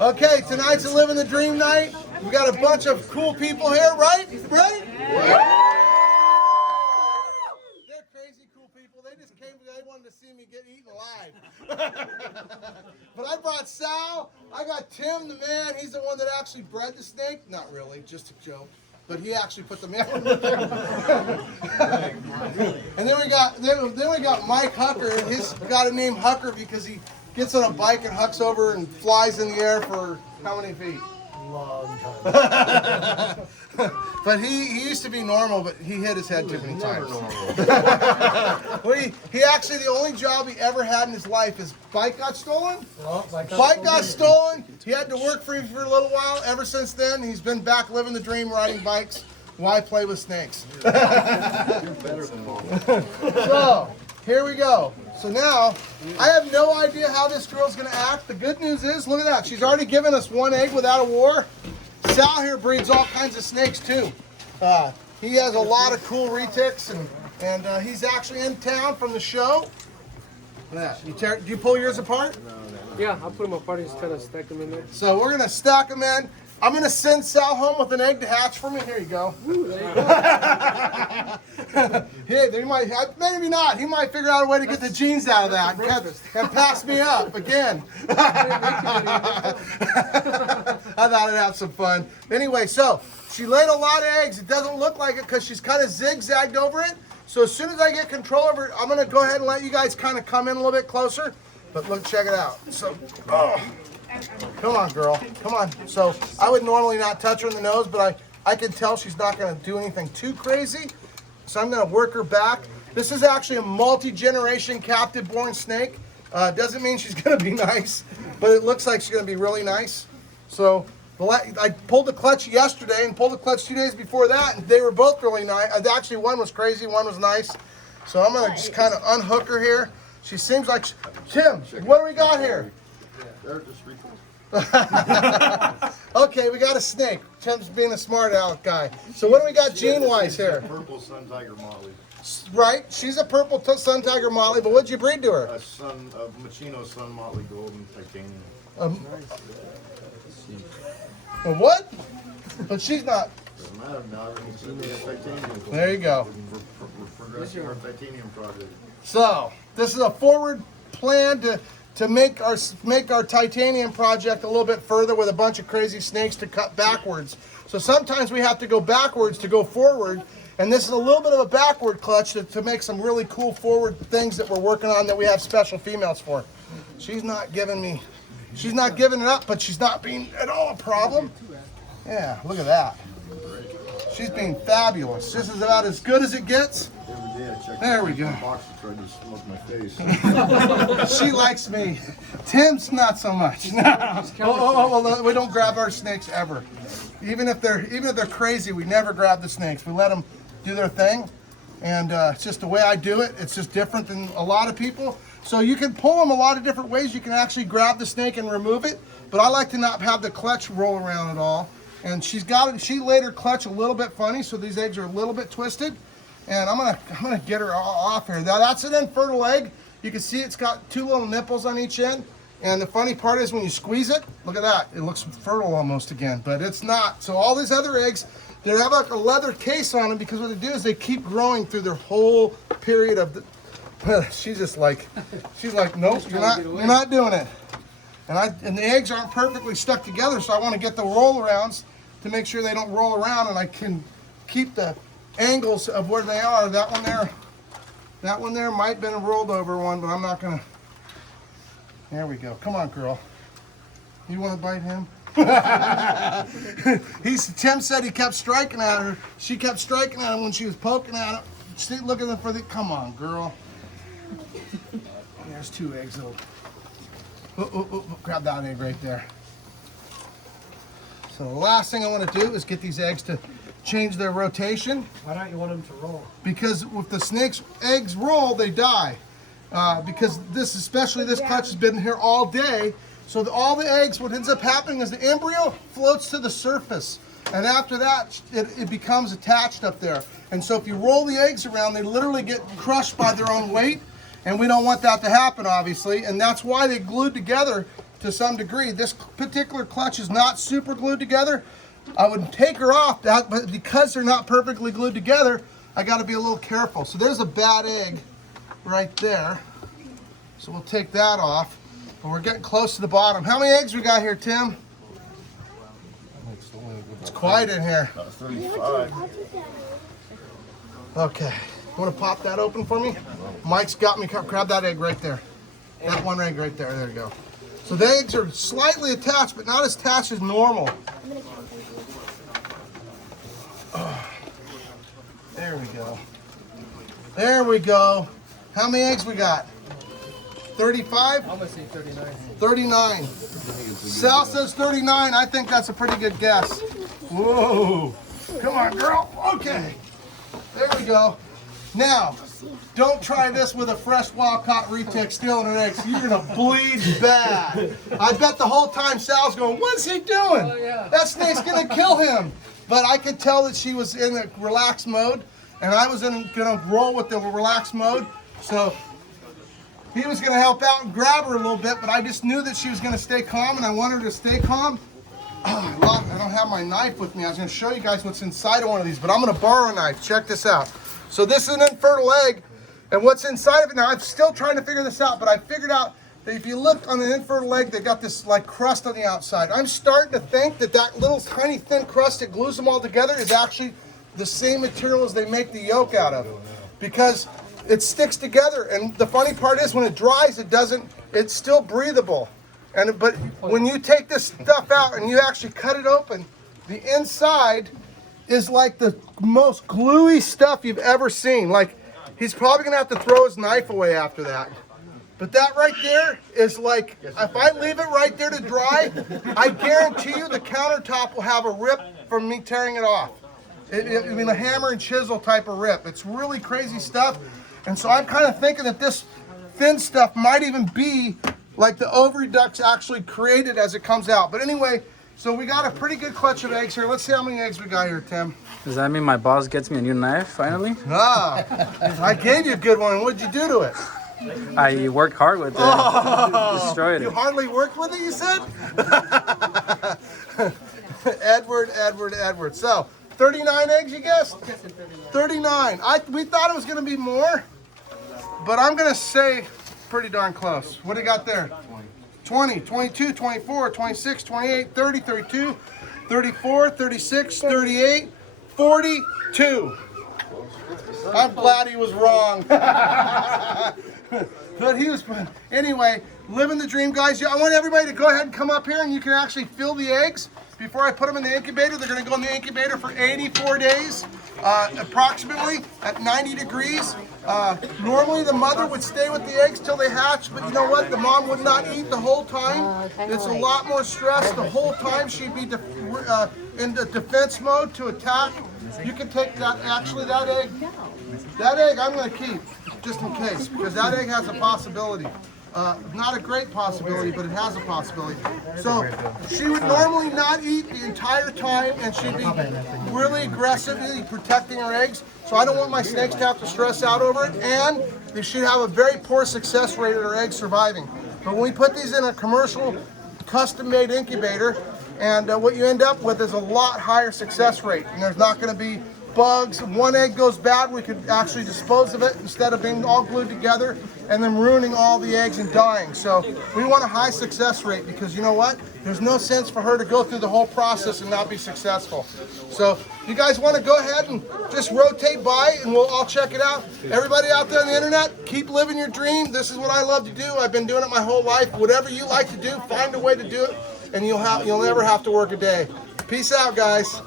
Okay, tonight's a living the dream night. We got a bunch of cool people here, right? Right? They're crazy cool people. They just came, they wanted to see me get eaten alive. But I brought Sal. I got Tim, the man. He's the one that actually bred the snake. Not really, just a joke. But he actually put the man in there. And then we got Mike Hucker. He's got a name Hucker because he gets on a bike and hucks over and flies in the air for how many feet? Long time. But he used to be normal, but he hit his head too many times. Well, he actually, the only job he ever had in his life, his bike got stolen. Bike got stolen. He had to work for a little while. Ever since then, he's been back living the dream, riding bikes. Why play with snakes? You're better than mom. So, here we go. So now, I have no idea how this girl's gonna act. The good news is, look at that. She's already given us one egg without a war. Sal here breeds all kinds of snakes too. He has a lot of cool retics, and he's actually in town from the show. Look at that. Do you pull yours apart? Yeah, I'll put them apart and just kind of stack them in there. So we're gonna stack them in. I'm gonna send Sal home with an egg to hatch for me. Here you go. Hey, they might, maybe not. He might figure out a way to get the genes out of that and pass me up again. I thought I'd have some fun. Anyway, so she laid a lot of eggs. It doesn't look like it because she's kind of zigzagged over it. So as soon as I get control over it, I'm gonna go ahead and let you guys kind of come in a little bit closer. But look, check it out. So, come on, girl. Come on. So I would normally not touch her in the nose, but I can tell she's not going to do anything too crazy. So I'm going to work her back. This is actually a multi-generation captive-born snake. Doesn't mean she's going to be nice, but it looks like she's going to be really nice. So I pulled the clutch yesterday and pulled the clutch 2 days before that, and they were both really nice. Actually, one was crazy, one was nice. So I'm going to just kind of unhook her here. She seems like... Tim, what do we got here? They're just Okay, we got a snake. Tim's being a smart aleck guy. So what do we got gene-wise here? Purple sun tiger motley. Right, she's a purple sun tiger motley, but what'd you breed to her? A Machino sun motley golden titanium. A what? But she's not. Doesn't matter now. Everything's titanium. There you go. We're progressing our titanium project. So this is a forward plan to make our titanium project a little bit further with a bunch of crazy snakes to cut backwards. So sometimes we have to go backwards to go forward, and this is a little bit of a backward clutch to make some really cool forward things that we're working on that we have special females for. She's not giving it up, but she's not being at all a problem. Yeah, look at that. She's being fabulous. This is about as good as it gets. Every day I check There we go. the box to try to smoke my face. She likes me. Tim's not so much. Well, we don't grab our snakes ever. Even if they're crazy, we never grab the snakes. We let them do their thing, and it's just the way I do it. It's just different than a lot of people. So you can pull them a lot of different ways. You can actually grab the snake and remove it, but I like to not have the clutch roll around at all. And she laid her clutch a little bit funny, so these eggs are a little bit twisted. And I'm gonna get her off here. Now that's an infertile egg. You can see it's got two little nipples on each end. And the funny part is when you squeeze it, look at that. It looks fertile almost again, but it's not. So all these other eggs, they have like a leather case on them because what they do is they keep growing through their whole period of the, she's like, nope, you're not doing it. And the eggs aren't perfectly stuck together, so I want to get the roll-arounds to make sure they don't roll around, and I can keep the angles of where they are. That one there might have been a rolled over one, but I'm not gonna. There we go. Come on, girl. You want to bite him? Tim said he kept striking at her. She kept striking at him when she was poking at him. She's looking for the. Come on, girl. There's two eggs. Grab that egg right there. So the last thing I want to do is get these eggs to change their rotation. Why don't you want them to roll? Because if the snake's eggs roll, they die. Because especially this clutch has been here all day. So all the eggs, what ends up happening is the embryo floats to the surface. And after that, it becomes attached up there. And so if you roll the eggs around, they literally get crushed by their own weight. And we don't want that to happen, obviously. And that's why they glued together to some degree. This particular clutch is not super glued together. I would take her off, but because they're not perfectly glued together, I got to be a little careful. So there's a bad egg right there. So we'll take that off. And we're getting close to the bottom. How many eggs we got here, Tim? It's quiet in here. 35. Okay. You want to pop that open for me? Mike's got me. Grab that egg right there. That one egg right there. There you go. So the eggs are slightly attached, but not as attached as normal. There we go. There we go. How many eggs we got? 35? I'm gonna say 39. 39. Sal says 39. I think that's a pretty good guess. Whoa. Come on, girl. Okay. There we go. Now, don't try this with a fresh wild-caught retic stealing her eggs. You're going to bleed bad. I bet the whole time Sal's going, what's he doing? Oh, yeah. That snake's going to kill him. But I could tell that she was in a relaxed mode, and I was going to roll with the relaxed mode. So he was going to help out and grab her a little bit, but I just knew that she was going to stay calm, and I wanted her to stay calm. I don't have my knife with me. I was going to show you guys what's inside of one of these, but I'm going to borrow a knife. Check this out. So this is an infertile egg, and what's inside of it now, I'm still trying to figure this out, but I figured out that if you look on an infertile egg, they got this like crust on the outside. I'm starting to think that that little tiny thin crust that glues them all together is actually the same material as they make the yolk out of, because it sticks together. And the funny part is when it dries, it's still breathable. But when you take this stuff out and you actually cut it open, the inside is like the most gluey stuff you've ever seen. Like, he's probably gonna have to throw his knife away after that. But that right there is like, if I leave it right there to dry, I guarantee you the countertop will have a rip from me tearing it off. I mean, a hammer and chisel type of rip. It's really crazy stuff. And so I'm kind of thinking that this thin stuff might even be like the ovary ducts actually created as it comes out. But anyway, so we got a pretty good clutch of eggs here. Let's see how many eggs we got here, Tim. Does that mean my boss gets me a new knife finally? Ah, I gave you a good one. What'd you do to it? I worked hard with it. Destroyed You it. hardly worked with it, you said? Edward. So, 39 eggs, you guessed? 39. We thought it was going to be more, but I'm going to say pretty darn close. What do you got there? 20, 22, 24, 26, 28, 30, 32, 34, 36, 38, 42. I'm glad he was wrong. But he was, anyway, living the dream, guys. I want everybody to go ahead and come up here and you can actually fill the eggs. Before I put them in the incubator, they're going to go in the incubator for 84 days, approximately, at 90 degrees. Normally, the mother would stay with the eggs till they hatch, but you know what? The mom would not eat the whole time. It's a lot more stress. The whole time she'd be in the defense mode to attack. You can take that, actually, that egg I'm going to keep, just in case, because that egg has a possibility. Not a great possibility, but it has a possibility. So she would normally not eat the entire time, and she'd be really aggressively protecting her eggs. So I don't want my snakes to have to stress out over it, and they should have a very poor success rate of their eggs surviving. But when we put these in a commercial, custom-made incubator, and what you end up with is a lot higher success rate, and there's not going to be bugs. One egg goes bad, we could actually dispose of it instead of being all glued together and then ruining all the eggs and dying. So we want a high success rate, because you know what? There's no sense for her to go through the whole process and not be successful. So you guys want to go ahead and just rotate by and I'll check it out. Everybody out there on the internet, keep living your dream. This is what I love to do. I've been doing it my whole life. Whatever you like to do, find a way to do it, and you'll never have to work a day. Peace out, guys.